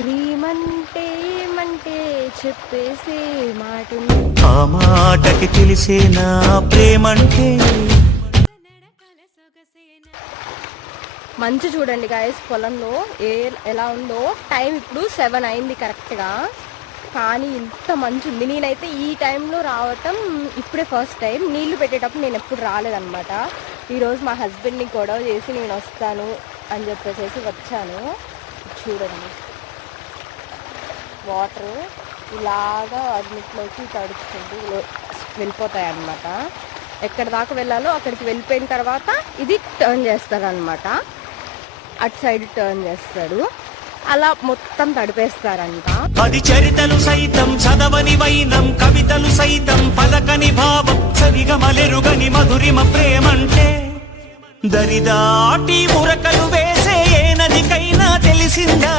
ప్రేమంటే ఏమంటే చెప్పేసే మాట ఆ మాటకి తెలిసేనా ప్రేమంటే. మంచు చూడండి గాయస్ పొలంలో ఎలా ఉందో. టైం ఇప్పుడు 7 అయింది కరెక్ట్గా, కానీ ఇంత మంచు ఉంది. నేనైతే ఈ టైంలో రావటం ఇప్పుడే ఫస్ట్ టైం. నీళ్లు పెట్టేటప్పుడు నేను ఎప్పుడు రాలేదన్నమాట. ఈరోజు మా హస్బెండ్ని గొడవ చేసి నేను వస్తాను అని చెప్పేసి వచ్చాను. చూడండి వాటర్ ఇలాగా అన్నిట్లోకి తడుచుకుంటూ వెళ్ళిపోతాయి అన్నమాట. ఎక్కడ దాకా వెళ్ళాలో అక్కడికి వెళ్ళిపోయిన తర్వాత ఇది టర్న్ చేస్తారనమాట. అటు సైడ్ టర్న్ చేస్తాడు, అలా మొత్తం తడిపేస్తారంట. అది చరితలు సైతం చదవని వైనం, కవితలు సైతం పలకని భావం, సరిగమలెరుగని మధురిమ ప్రేమంటే. దరిదాటి ఉరకలు వేసే ఏ నదికైనా తెలిసిందా